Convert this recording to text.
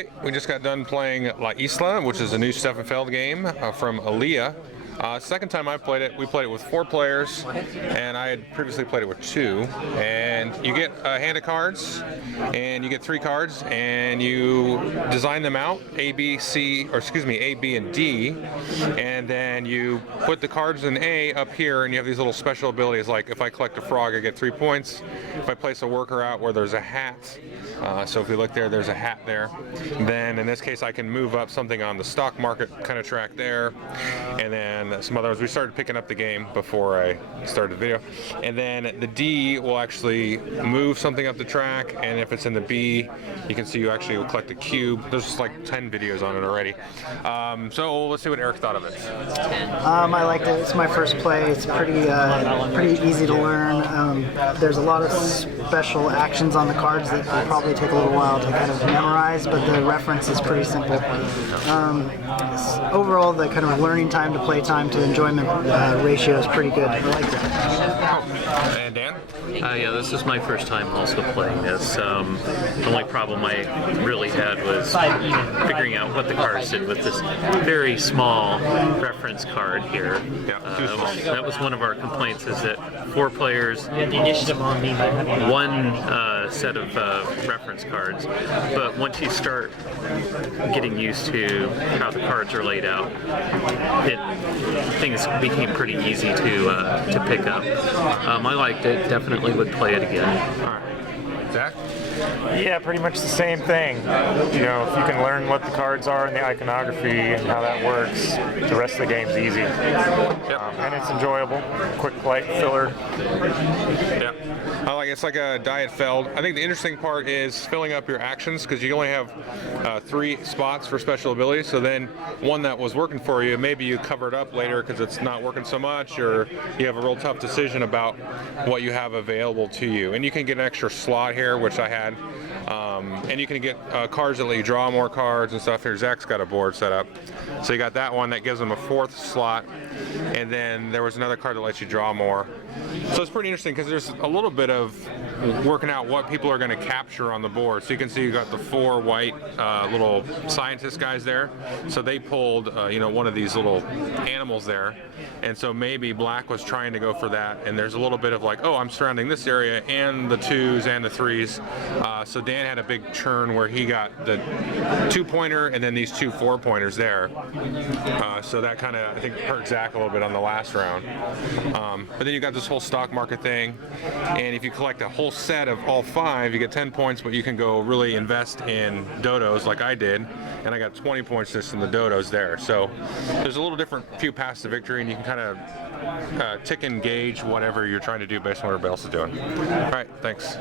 Hey, we just got done playing Isla, which is a new Stefan Feld game from Isla. Second time I played it, we played it with 4 players, and I had previously played it with 2. And you get a hand of cards, and you get 3 cards, and you design them out, A, B, and D, and then you put the cards in A up here, and you have these little special abilities, like if I collect a frog, I get 3 points. If I place a worker out where there's a hat, so if you look there, there's a hat there. Then in this case, I can move up something on the stock market kind of track there, and then some other ones. We started picking up the game before I started the video. And then the D will actually move something up the track, and if it's in the B, you can see you actually will collect a cube. There's like 10 videos on it already. So let's see what Eric thought of it. I liked it. It's my first play. It's pretty easy to learn. There's a lot of special actions on the cards that will probably take a little while to kind of memorize, but the reference is pretty simple. Overall, the kind of learning time to play time to enjoyment ratio is pretty good. I liked it. And Dan? Yeah, this is my first time also playing this. The only problem I really had was figuring out what the cards did with this very small reference card here. That was one of our complaints, is that 4 players, 1 set of reference cards. But once you start getting used to how the cards are laid out, things became pretty easy to pick up. I liked it. Definitely would play it again. All right. Zach? Yeah, pretty much the same thing. You know, if you can learn what the cards are and the iconography and how that works, the rest of the game's easy. And it's enjoyable. Quick play filler. Yeah. It's like a diet Feld. I think the interesting part is filling up your actions, because you only have 3 spots for special abilities. So then one that was working for you, maybe you cover it up later because it's not working so much, or you have a real tough decision about what you have available to you. And you can get an extra slot here, which I had. And you can get cards that let you draw more cards and stuff. Here, Zach's got a board set up. So you got that one that gives them a 4th slot. And then there was another card that lets you draw more. So it's pretty interesting because there's a little bit of working out what people are going to capture on the board. So you can see you got the 4 white little scientist guys there. So they pulled one of these little animals there. And so maybe black was trying to go for that. And there's a little bit of like, oh, I'm surrounding this area and the 2s and the 3s. So Dan had a big churn where he got the 2-pointer and then these 2 4-pointers there. So that kind of, I think, hurt Zach a little bit on the last round. But then you got this whole stock market thing, and if you collect a whole set of all 5, you get 10 points, but you can go really invest in dodos like I did, and I got 20 points just in the dodos there. So there's a little different few paths to victory, and you can kind of tick and gauge whatever you're trying to do based on what everybody else is doing. All right, thanks.